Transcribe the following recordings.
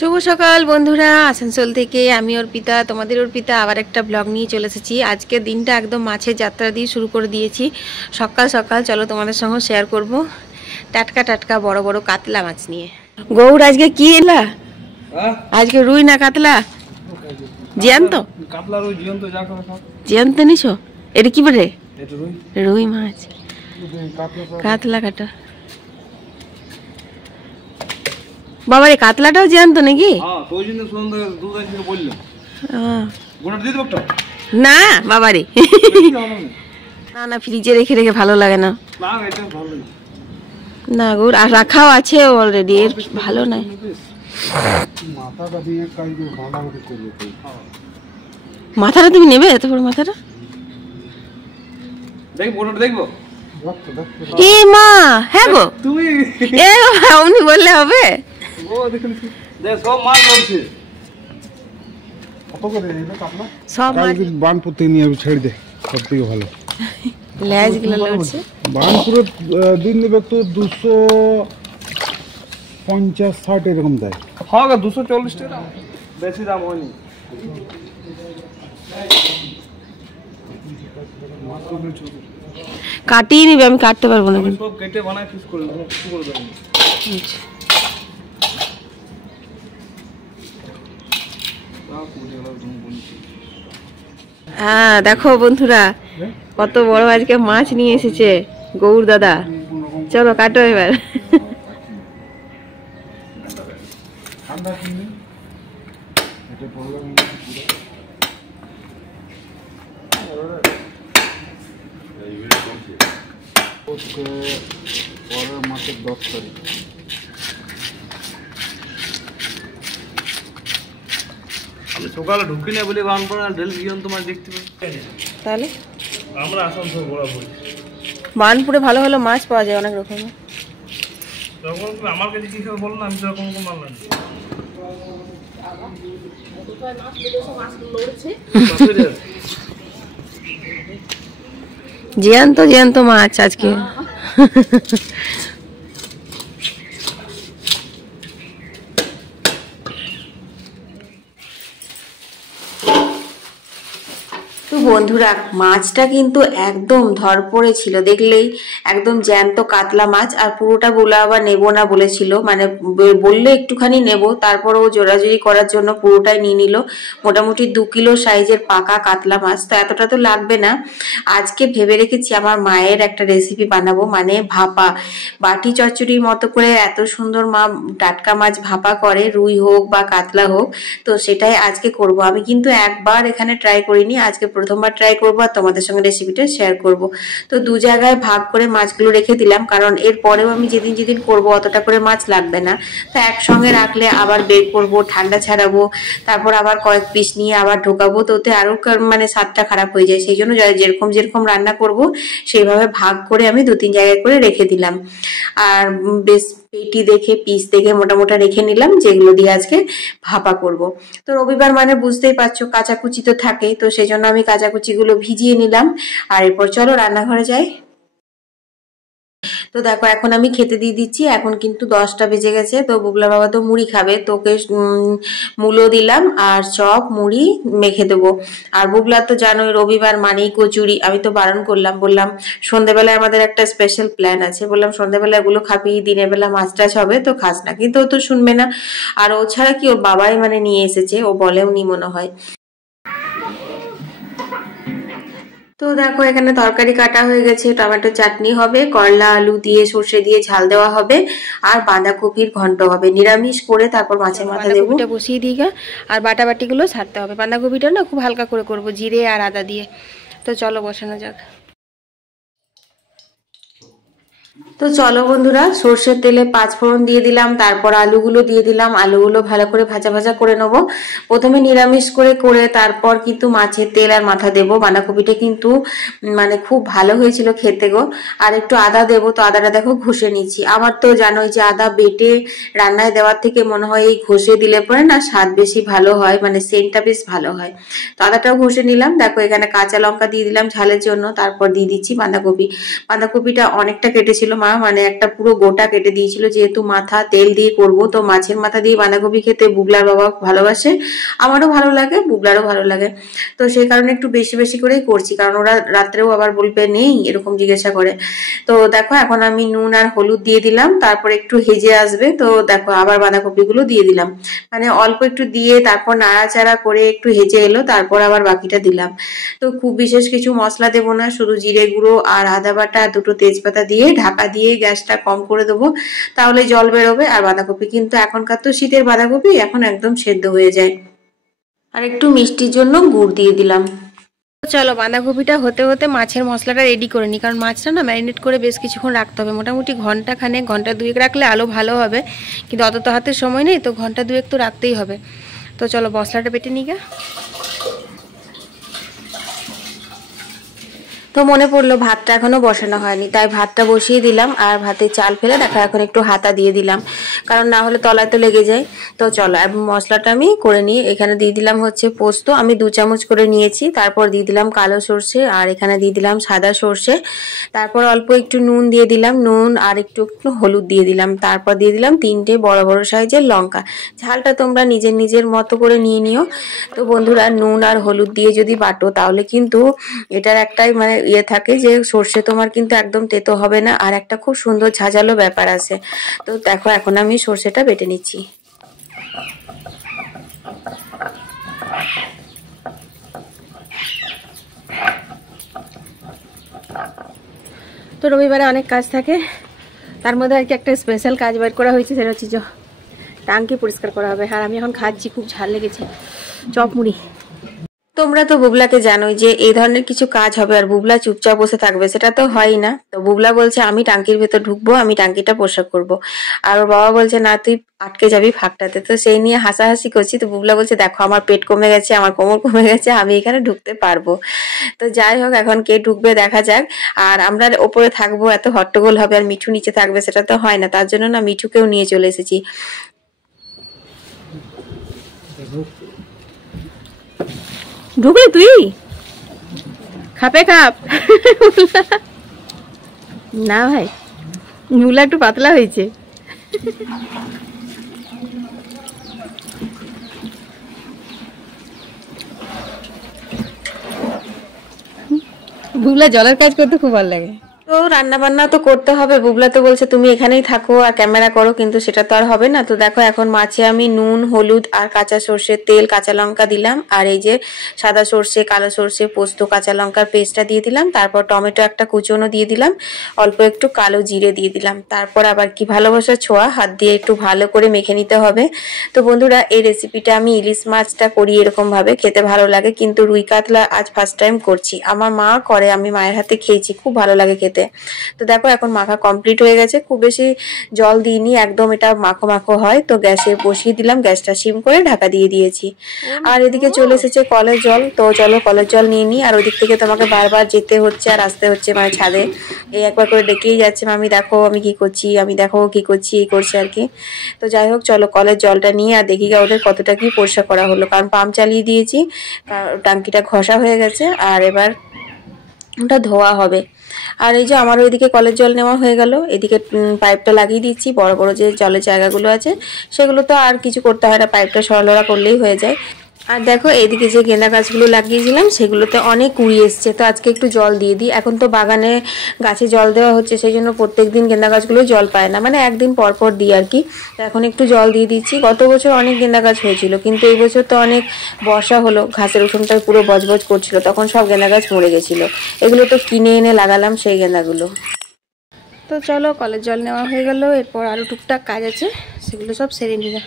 শুভ সকাল বন্ধুরা, আসানসোল থেকে আমি অর্পিতা, তোমাদের অর্পিতা আবার একটা ব্লগ নিয়ে চলে এসেছি। আজকের দিনটা একদম মাছের যাত্রা দিয়ে শুরু করে দিয়েছি। সকাল সকাল চলো তোমাদের সঙ্গে শেয়ার করব টাটকা টাটকা বড় বড় কাতলা মাছ নিয়ে। গৌর আজকে কি এলা? আজকে রুই না কাতলা? জ্যান্ত কাতলা, রুই জ্যান্ত, যা করে সব জ্যান্ত নিছো। এটা কি বলে? এটা রুই, রুই মাছ, কাতলা কাটা। বাবা রে, কাতলাটাও জ্যান্ত নাকি? না বাবা রে, না না, ফ্রিজে রেখে রেখে ভালো লাগে না। না গৌর, আর রাখাও আছে অলরেডি, এর ভালো নয়। মাথাটা তুমি নেবে? এত বড় মাথাটা দেখবো? এ মা, হ্যাঁ গো, তুমি অমনি বললে হবে? সব বানপুর নিয়ে ছেড়ে দে, সব থেকে ভালো। বানপুরে দিন নেবে তো 250-60 এরকম দেয়। হ্যাঁ, 240 টাকা, বেশি দাম হয়নি। কাটিয়ে নিবে, আমি কাটতে পারবো না। সব কেটে বানায় পিস করে দেব। হ্যাঁ দেখো বন্ধুরা, কত বড় আজকে মাছ নিয়ে এসেছে গৌর দাদা। চলো কাটো এবার। পরের মাসের 10 তারিখ। আমি সকালে ঢুকি না বলে বান পড়া ডেল জীবন তোমার দেখতে পাই। তাহলে আমরা আসানসোল বরাবর বানপুরে ভালো ভালো মাছ পাওয়া যায় অনেক রকমের। তখন আমার কাছে কি খাবে বল না, আমি সেরকম কোনো মাল না। জ্যান্ত জ্যান্ত মাছ আজকে। তো বন্ধুরা, মাছটা কিন্তু একদম ধরপড়ে ছিল, দেখলেই একদম জ্যান্ত কাতলা মাছ। আর পুরোটা বলে আবার নেবো না বলেছিল, মানে বললে একটুখানি নেব, তারপর ও জোরাজুরি করার জন্য পুরোটাই নিয়ে নিল। মোটামুটি 2 কিলো সাইজের পাকা কাতলা মাছ, তো এতটা তো লাগবে না। আজকে ভেবে রেখেছি আমার মায়ের একটা রেসিপি বানাবো, মানে ভাপা, বাটি চচ্চড়ির মতো করে এত সুন্দর মা টাটকা মাছ ভাপা করে, রুই হোক বা কাতলা হোক। তো সেটাই আজকে করব। আমি কিন্তু একবার এখানে ট্রাই করিনি, আজকে প্রথমবার ট্রাই করবো আর তোমাদের সঙ্গে রেসিপিটা শেয়ার করব। তো 2 জায়গায় ভাগ করে মাছগুলো রেখে দিলাম, কারণ এর পরেও আমি যেদিন যেদিন করব অতটা করে মাছ লাগবে না। তো একসঙ্গে রাখলে আবার বের করব, ঠান্ডা ছাড়াবো, তারপর আবার কয়েক পিস নিয়ে আবার ঢোকাবো, তো ওতে আরো মানে স্বাদটা খারাপ হয়ে যায়। সেই জন্য যেরকম যেরকম রান্না করব সেইভাবে ভাগ করে আমি 2-3 জায়গায় করে রেখে দিলাম। আর বেশ পেটি দেখে, পিস দেখে মোটামোটা রেখে নিলাম, যেগুলো দিয়ে আজকে ভাপা করব। তো রবিবার মানে বুঝতেই পারছো, কাঁচাকুচি তো থাকেই, তো সেই জন্য আমি কাঁচাকুচি গুলো ভিজিয়ে নিলাম। আর এরপর চলো রান্নাঘরে যাই। তো দেখো, এখন আমি খেতে দিয়ে দিচ্ছি। এখন কিন্তু 10টা বেজে গেছে। তো বুগলা বাবা তো মুড়ি খাবে, তোকে মূলো দিলাম আর চপ মুড়ি মেখে দেবো। আর বুগলা তো জানোই রবিবার মানেই কচুরি। আমি তো বারণ করলাম, বললাম সন্ধ্যেবেলায় আমাদের একটা স্পেশাল প্ল্যান আছে, বললাম সন্ধ্যেবেলা এগুলো খাবি, দিনের বেলা মাছ টাছ হবে তো খাস না, কিন্তু ও তো শুনবে না। আর ও ছাড়া কি, ওর বাবাই মানে নিয়ে এসেছে, ও বলেও নি মনে হয়। তো দেখো, এখানে তরকারি কাটা হয়ে গেছে, টমেটো চাটনি হবে, করলা আলু দিয়ে সর্ষে দিয়ে ঝাল দেওয়া হবে, আর বাঁধাকপির ঘন্ট হবে। নিরামিষ করে তারপর মাছের মাথা দেবো। বসিয়ে দিই গা, আর বাটাবাটিগুলো ছাড়তে হবে। বাঁধাকপিটা না খুব হালকা করে করব, জিরে আর আদা দিয়ে। তো চলো বসানো যাক। তো চলো বন্ধুরা, সর্ষের তেলে 5 ফোড়ন দিয়ে দিলাম, তারপর আলুগুলো দিয়ে দিলাম। আলুগুলো ভালো করে ভাজা ভাজা করে নেবো। প্রথমে নিরামিষ করে তারপর কিন্তু মাছের তেল আর মাথা দেবো। বাঁধাকপিটা কিন্তু মানে খুব ভালো হয়েছিল খেতে গো। আর একটু আদা দেবো, তো আদাটা দেখো ঘষে নিচ্ছি। আমার তো জানোই যে আদা বেটে রান্নায় দেওয়ার থেকে মনে হয় এই ঘষে দিলে পরে না স্বাদ বেশি ভালো হয়, মানে সেন্টটা বেশ ভালো হয়। তো আদাটাও ঘষে নিলাম। দেখো এখানে কাঁচা লঙ্কা দিয়ে দিলাম ঝালের জন্য, তারপর দিয়ে দিচ্ছি বাঁধাকপি। বাঁধাকপিটা অনেকটা কেটেছিল, মা মানে একটা পুরো গোটা কেটে দিয়েছিল, যেহেতু মাথা তেল দিয়ে করব, তো মাছের মাথা দিয়ে বাঁধাকপি খেতে বুবলার বাবা ভালোবাসে, আমারও ভালো লাগে, বুবলারও ভালো লাগে। তো সেই কারণে একটু বেশি বেশি করেই করছি, কারণ ওরা রাত্রেও আবার বলবে নেই এরকম জিজ্ঞাসা করে। তো দেখো এখন আমি নুন আর হলুদ দিয়ে দিলাম, তারপর একটু হেজে আসবে, তো দেখো আবার বাঁধাকপি গুলো দিয়ে দিলাম, মানে অল্প একটু দিয়ে তারপর নাড়াচাড়া করে একটু হেজে এলো, তারপর আবার বাকিটা দিলাম। তো খুব বিশেষ কিছু মশলা দেবো না, শুধু জিরে গুঁড়ো আর আদা বাটা আর দুটো তেজপাতা দিয়ে ঢাকা দিয়ে গ্যাসটা কম করে দেবো, তাহলে জল বেরোবে। আর বাঁধাকপি কিন্তু এখনকার তো শীতের বাঁধাকপি, এখন একদম সেদ্ধ হয়ে যায়। আর একটু মিষ্টির জন্য গুড় দিয়ে দিলাম। চলো বাঁধাকপিটা হতে হতে মাছের মশলাটা রেডি করে নিই, কারণ মাছটা না ম্যারিনেট করে বেশ কিছুক্ষণ রাখতে হবে, মোটামুটি ঘন্টা দুয়েক রাখলে আলো ভালো হবে, কিন্তু অত তো হাতে সময় নেই, তো ঘন্টা দুয়েক তো রাখতেই হবে। তো চলো মশলাটা বেটে নিই গা। তো মনে পড়লো ভাতটা এখনো বসানো হয়নি, তাই ভাতটা বসিয়ে দিলাম, আর ভাতের চাল ফেলে দেখো এখন একটু হাতা দিয়ে দিলাম, কারণ না হলে তলায় তো লেগে যায়। তো চলো মশলাটা আমি করে নিই। এখানে দিয়ে দিলাম হচ্ছে পোস্ত, আমি 2 চামচ করে নিয়েছি, তারপর দিয়ে দিলাম কালো সর্ষে, আর এখানে দিয়ে দিলাম সাদা সর্ষে, তারপর অল্প একটু নুন দিয়ে দিলাম, নুন আর একটু হলুদ দিয়ে দিলাম, তারপর দিয়ে দিলাম 3টে বড় বড় সাইজের লঙ্কা। ঝালটা তোমরা নিজের নিজের মতো করে নিয়ে নিও। তো বন্ধুরা নুন আর হলুদ দিয়ে যদি বাটো তাহলে কিন্তু এটার একটাই মানে থাকে যে সর্ষে তোমার কিন্তু একদম তেতো হবে না, আর একটা খুব সুন্দর ঝাঁঝালো ব্যাপার আছে। তো দেখো এখন আমি সর্ষেটা বেটে নিচ্ছি। তো রবিবারে অনেক কাজ থাকে, তার মধ্যে আর কি একটা স্পেশাল কাজ বের করা হয়েছে, সেটা হচ্ছে টাঙ্কি পরিষ্কার করা হবে। আর আমি এখন খাচ্ছি, খুব ঝাল লেগেছে, চপ মুড়ি। তোমরা তো বুবলাকে জানোই যে এই ধরনের কিছু কাজ হবে আর বুবলা চুপচাপ বসে থাকবে, সেটা তো হয়ই না। তো বুবলা বলছে আমি টাঙ্কির ভেতর ঢুকবো, আমি টাঙ্কিটা পরিষ্কার করব, আর ওর বাবা বলছে না তুই আটকে যাবি ফাঁকটাতে। তো সেই নিয়ে হাসাহাসি করছি। তো বুবলা বলছে দেখো আমার পেট কমে গেছে, আমার কোমর কমে গেছে, আমি এখানে ঢুকতে পারবো। তো যাই হোক এখন কে ঢুকবে দেখা যাক। আর আমরা ওপরে থাকবো, এত হট্টগোল হবে, আর মিঠু নিচে থাকবে, সেটা তো হয় না, তার জন্য না মিঠুকেও নিয়ে চলে এসেছি। ঢুকলি তুই? খাপে খাপ না ভাই, মুলা একটু পাতলা হয়েছে। বুবলা জলের কাজ করতে খুব ভালো লাগে। তো রান্না বান্না তো করতে হবে, বুবলা তো বলছে তুমি এখানেই থাকো আর ক্যামেরা করো, কিন্তু সেটা তো আর হবে না। তো দেখো এখন মাছে আমি নুন হলুদ আর কাঁচা সর্ষের তেল কাঁচা লঙ্কা দিলাম, আর এই যে সাদা সর্ষে কালো সর্ষে পোস্ত কাঁচা লঙ্কার পেস্টটা দিয়ে দিলাম, তারপর টমেটো একটা কুচনো দিয়ে দিলাম, অল্প একটু কালো জিরে দিয়ে দিলাম, তারপর আবার কি ভালোবাসা ছোঁয়া হাত দিয়ে একটু ভালো করে মেখে নিতে হবে। তো বন্ধুরা এই রেসিপিটা আমি ইলিশ মাছটা করি এরকম ভাবে, খেতে ভালো লাগে, কিন্তু রুই কাতলা আজ ফার্স্ট টাইম করছি। আমার মা করে, আমি মায়ের হাতে খেয়েছি, খুব ভালো লাগে খেতে। তো দেখো এখন মাখা কমপ্লিট হয়ে গেছে, খুব বেশি জল দিইনি, একদম এটা মাখো মাখো হয়। তো গ্যাসে বসিয়ে দিলাম, গ্যাসটা সিম করে ঢাকা দিয়ে দিয়েছি। আর এদিকে চলে এসেছে কলের জল, তো চলো কলের জল নিয়ে নিই। আর ওদিক থেকে তোমাকে বারবার যেতে হচ্ছে আর আসতে হচ্ছে, মানে ছাদে এই একবার করে ডেকেই যাচ্ছে মামি দেখো আমি কি করছি, আমি দেখো কি করছি, এই করছে আর কি। তো যাই হোক চলো কলের জলটা নিয়ে আর দেখি ওদের কতটা কি পরিষ্কার করা হলো, কারণ পাম্প চালিয়ে দিয়েছি, টাঙ্কিটা ঘষা হয়ে গেছে, আর এবার ওটা ধোয়া হবে। আর এই যে আমার ওইদিকে কলের জল নেওয়া হয়ে গেল, এদিকে পাইপটা লাগিয়ে দিচ্ছি, বড় বড় যে জলের জায়গাগুলো আছে সেগুলো তো আর কিছু করতে হয় না, পাইপটা সরলরা করলেই হয়ে যায়। আর দেখো এইদিকে যে গেঁদা গাছগুলো লাগিয়েছিলাম সেগুলোতে অনেক কুড়ি এসছে, তো আজকে একটু জল দিয়ে দিই। এখন তো বাগানে গাছে জল দেওয়া হচ্ছে, সেই জন্য প্রত্যেকদিন গেঁদা গাছগুলো জল পায় না, মানে একদিন পর পর দিই আর কি। তো এখন একটু জল দিয়ে দিচ্ছি। গত বছর অনেক গেঁদা গাছ হয়েছিল, কিন্তু এই বছর তো অনেক বর্ষা হলো, ঘাসের উঠোনটায় পুরো বজবজ করছিল, তখন সব গেঁদা গাছ মরে গেছিলো। এগুলো তো কিনে এনে লাগালাম সেই গেঁদাগুলো। তো চলো কলের জল নেওয়া হয়ে গেল, এরপর আরও টুকটাক কাজ আছে, সেগুলো সব সেরে নিলাম।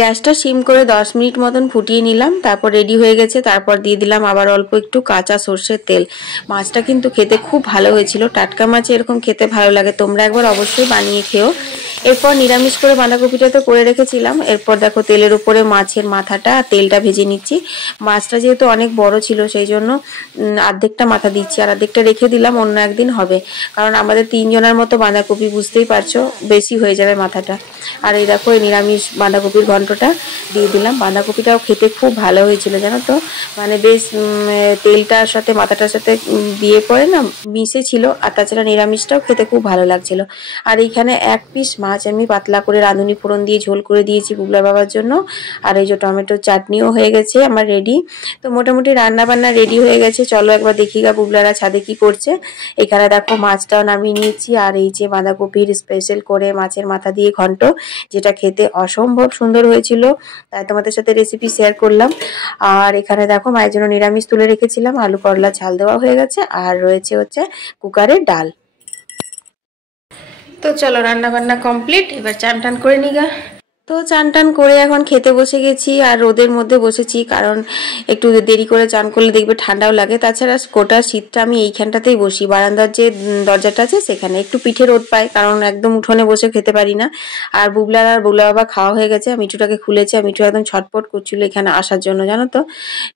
গ্যাসটা সিম করে 10 মিনিট মতন ফুটিয়ে নিলাম, তারপর রেডি হয়ে গেছে। তারপর দিয়ে দিলাম আবার অল্প একটু কাঁচা সর্ষের তেল। মাছটা কিন্তু খেতে খুব ভালো হয়েছিল, টাটকা মাছ এরকম খেতে ভালো লাগে, তোমরা একবার অবশ্যই বানিয়ে খেও। এরপর নিরামিষ করে বাঁধাকপিটা তো করে রেখেছিলাম, এরপর দেখো তেলের উপরে মাছের মাথাটা আর তেলটা ভেজে নিচ্ছি। মাছটা যেহেতু অনেক বড় ছিল সেই জন্য অর্ধেকটা মাথা দিচ্ছি, আর অর্ধেকটা রেখে দিলাম, অন্য একদিন হবে, কারণ আমাদের 3 জনের মতো বাঁধাকপি, বুঝতেই পারছো বেশি হয়ে যাবে মাথাটা। আর এই দেখো এই নিরামিষ বাঁধাকপির ঘন্ট ঘন্টটা দিয়ে দিলাম। বাঁধাকপিটাও খেতে খুব ভালো হয়েছিল জানো তো, মানে বেশ তেলটার সাথে মাথাটার সাথে দিয়ে পরে না মিশে ছিল, আর তাছাড়া নিরামিষটাও খেতে খুব ভালো লাগছিল। আর এইখানে 1 পিস মাছ আমি পাতলা করে রাঁধুনি ফোড়ন দিয়ে ঝোল করে দিয়েছি বুবলা বাবার জন্য। আর এই যে টমেটোর চাটনিও হয়ে গেছে আমার রেডি। তো মোটামুটি রান্না বান্না রেডি হয়ে গেছে, চলো একবার দেখি গা বুবলারা ছাদে কি করছে। এখানে দেখো মাছটাও নামিয়ে নিয়েছি, আর এই যে বাঁধাকপির স্পেশাল করে মাছের মাথা দিয়ে ঘন্ট, যেটা খেতে অসম্ভব সুন্দর হয়েছিল, তাই তোমাদের সাথে রেসিপি শেয়ার করলাম। আর এখানে দেখো মায়ের জন্য নিরামিষ তুলে রেখেছিলাম, আলু করলা ঝাল দেওয়া হয়ে গেছে, আর রয়েছে হচ্ছে কুকারের ডাল। তো চলো রান্না বান্না কমপ্লিট, এবার চান টান করে নিগা। তো চান টান করে এখন খেতে বসে গেছি, আর রোদের মধ্যে বসেছি, কারণ একটু দেরি করে চান করলে দেখবে ঠান্ডাও লাগে। তাছাড়া গোটা শীতটা আমি এইখানটাতেই বসি, বারান্দার যে দরজাটা আছে সেখানে একটু পিঠে রোদ পাই, কারণ একদম উঠোনে বসে খেতে পারি না। আর বুবলার আর বুবলা বাবা খাওয়া হয়ে গেছে, মিঠুটাকে খুলেছে, মিঠু একদম ছটপট করছিল এখানে আসার জন্য জানো তো।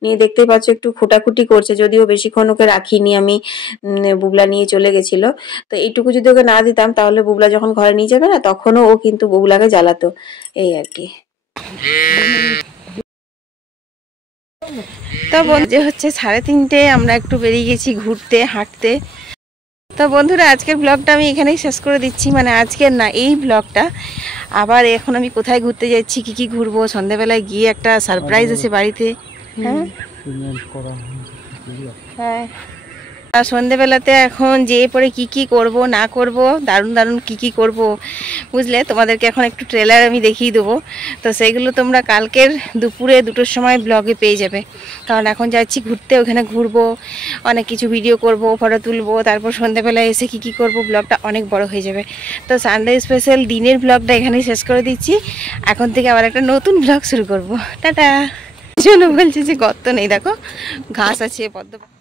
নিয়ে দেখতেই পাচ্ছ একটু খোটাখুটি করছে, যদিও বেশিক্ষণ ওকে রাখিনি আমি, বুবলা নিয়ে চলে গেছিল। তো এইটুকু যদি ওকে না দিতাম তাহলে বুবলা যখন ঘরে নিয়ে যাবে না, তখনও ও কিন্তু বুবলাকে জ্বালাতো, এই আর কি। তো বন্ধু হচ্ছে 3:30, আমরা একটু বেরিয়ে গেছি ঘুরতে হাঁটতে। তো বন্ধুরা আজকের ব্লগটা আমি এখানেই শেষ করে দিচ্ছি, মানে আজকের না এই ব্লগটা। আবার এখন আমি কোথায় ঘুরতে যাচ্ছি, কি কি ঘুরবো, সন্ধ্যাবেলায় গিয়ে একটা সারপ্রাইজ আছে বাড়িতে। হ্যাঁ হ্যাঁ, সন্ধেবেলাতে এখন যেয়ে পরে কি কি করব না করব, দারুণ দারুণ কি কি করব বুঝলে, তোমাদেরকে এখন একটু ট্রেলার আমি দেখিয়ে দেবো। তো সেইগুলো তোমরা কালকের দুপুরে 2টোর সময় ব্লগে পেয়ে যাবে, কারণ এখন যাচ্ছি ঘুরতে, ওখানে ঘুরবো, অনেক কিছু ভিডিও করব, ফটো তুলবো, তারপর সন্ধেবেলায় এসে কি কি করব, ব্লগটা অনেক বড় হয়ে যাবে। তো সানডে স্পেশাল দিনের ব্লগটা এখানেই শেষ করে দিচ্ছি, এখন থেকে আবার একটা নতুন ব্লগ শুরু করব। টাটা। জন্য বলছি যে গর্ত নেই, দেখো ঘাস আছে পদ্ম।